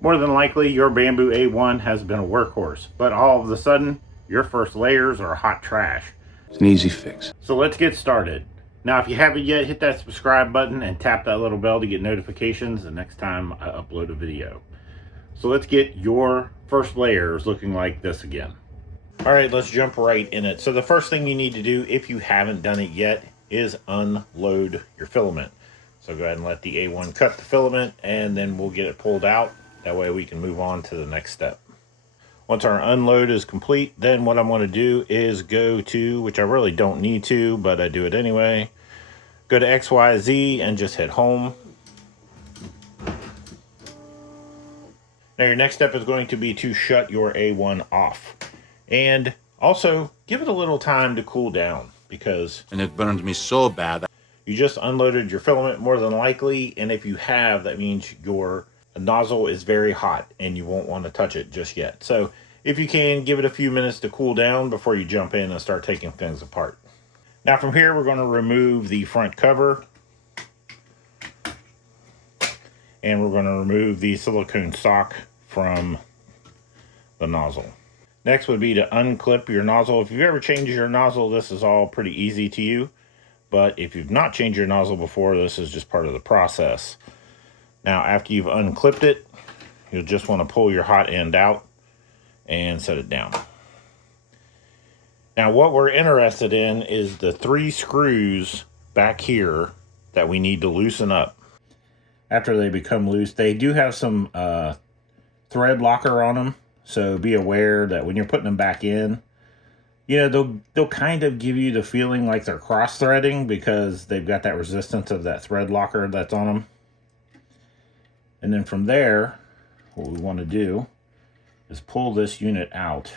More than likely, your Bambu A1 has been a workhorse, but all of a sudden, your first layers are hot trash. It's an easy fix. So let's get started. Now, if you haven't yet, hit that subscribe button and tap that little bell to get notifications the next time I upload a video. So let's get your first layers looking like this again. All right, let's jump right in it. So the first thing you need to do, if you haven't done it yet, is unload your filament. So go ahead and let the A1 cut the filament, and then we'll get it pulled out. That way we can move on to the next step. Once our unload is complete, then what I'm going to do is go to, which I really don't need to, but I do it anyway, go to XYZ and just hit home. Now your next step is going to be to shut your A1 off. And also give it a little time to cool down, because And it burned me so bad. you just unloaded your filament more than likely, and if you have, that means your nozzle is very hot and you won't want to touch it just yet. So if you can, give it a few minutes to cool down before you jump in and start taking things apart. Now from here, we're going to remove the front cover, and we're going to remove the silicone sock from the nozzle. Next would be to unclip your nozzle. If you've ever changed your nozzle, this is all pretty easy to you. But if you've not changed your nozzle before, this is just part of the process. Now, after you've unclipped it, you'll just want to pull your hot end out and set it down. Now, what we're interested in is the 3 screws back here that we need to loosen up. After they become loose, they do have some thread locker on them, so be aware that when you're putting them back in, you know, they'll kind of give you the feeling like they're cross-threading because they've got that resistance of that thread locker that's on them. And then from there, what we want to do is pull this unit out.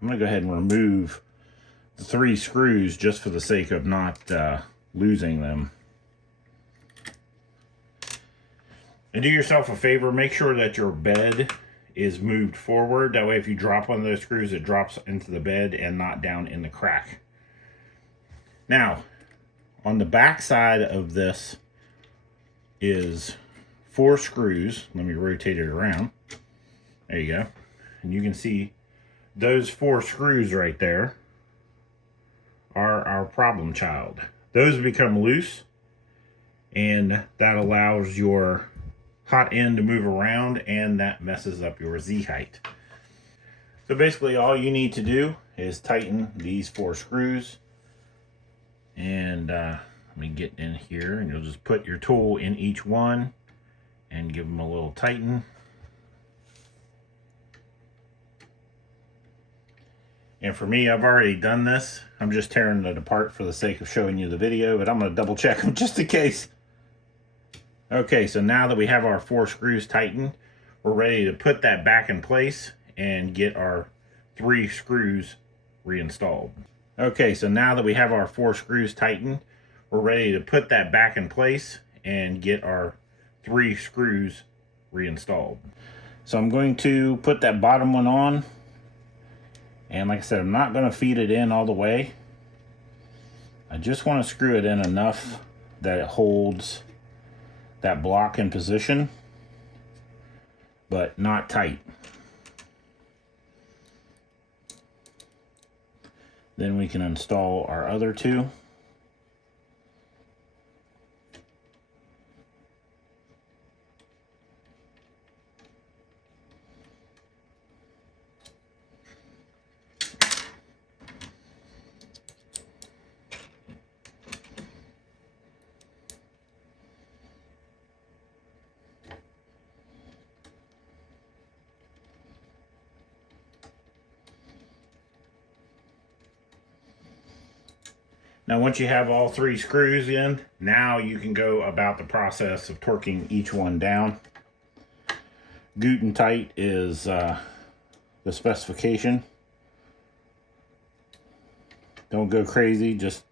I'm going to go ahead and remove the 3 screws just for the sake of not losing them. And do yourself a favor, make sure that your bed is moved forward. That way if you drop one of those screws, it drops into the bed and not down in the crack. Now, on the back side of this is 4 screws. Let me rotate it around. There you go. And you can see those 4 screws right there are our problem child. Those become loose, and that allows your hot end to move around, and that messes up your Z height. So basically all you need to do is tighten these 4 screws. And let me get in here, and you'll just put your tool in each one and give them a little tighten. And for me, I've already done this. I'm just tearing it apart for the sake of showing you the video, but I'm going to double check them just in case. Okay, so now that we have our 4 screws tightened, we're ready to put that back in place and get our 3 screws reinstalled. Okay, so now that we have our 4 screws tightened, we're ready to put that back in place and get our 3 screws reinstalled. So I'm going to put that bottom one on, and like I said, I'm not going to feed it in all the way. I just want to screw it in enough that it holds that block in position, but not tight. Then we can install our other 2. Now once you have all 3 screws in, now you can go about the process of torquing each one down. Guten tight is the specification. Don't go crazy, just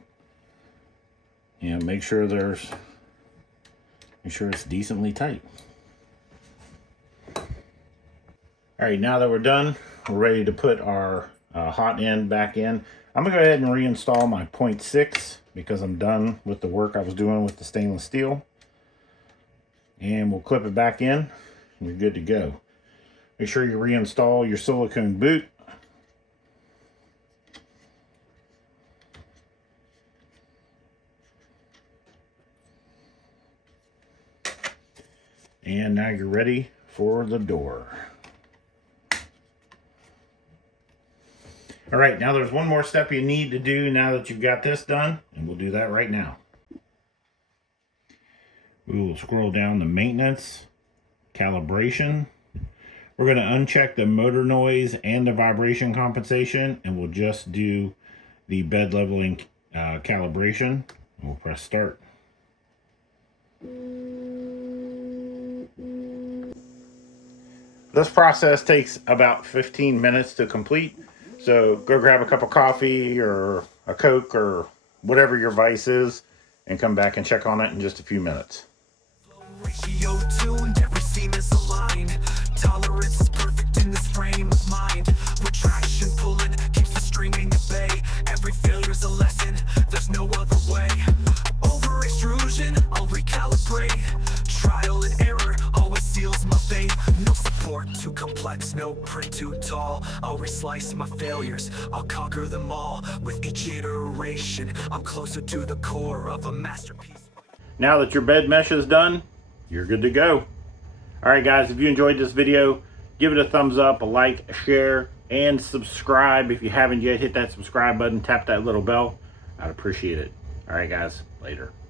make sure it's decently tight. All right, now that we're done, we're ready to put our hot end back in. I'm gonna go ahead and reinstall my 0.6 because I'm done with the work I was doing with the stainless steel. And we'll clip it back in. you're good to go. Make sure you reinstall your silicone boot. And now you're ready for the door. All right, now there's one more step you need to do now that you've got this done, and we'll do that right now. We will scroll down to maintenance, calibration. We're going to uncheck the motor noise and the vibration compensation, and we'll just do the bed leveling calibration. We'll press start. This process takes about 15 minutes to complete. So go grab a cup of coffee or a Coke or whatever your vice is and come back and check on it in just a few minutes. Ratio tuned, every seam is aligned. Tolerance is perfect in this frame of mind. Retraction pulling keeps the stringing at bay. Every failure's a lesson, there's no other way. Over extrusion, I'll recalibrate. Trial and error always seals my fate. No support too complex, no print too tall. I'll reslice my failures, I'll conquer them all. With each iteration, I'm closer to the core of a masterpiece. Now that your bed mesh is done, you're good to go. All right, guys, if you enjoyed this video, give it a thumbs up, a like, a share, and subscribe. If you haven't yet, hit that subscribe button, tap that little bell. I'd appreciate it. All right, guys, later.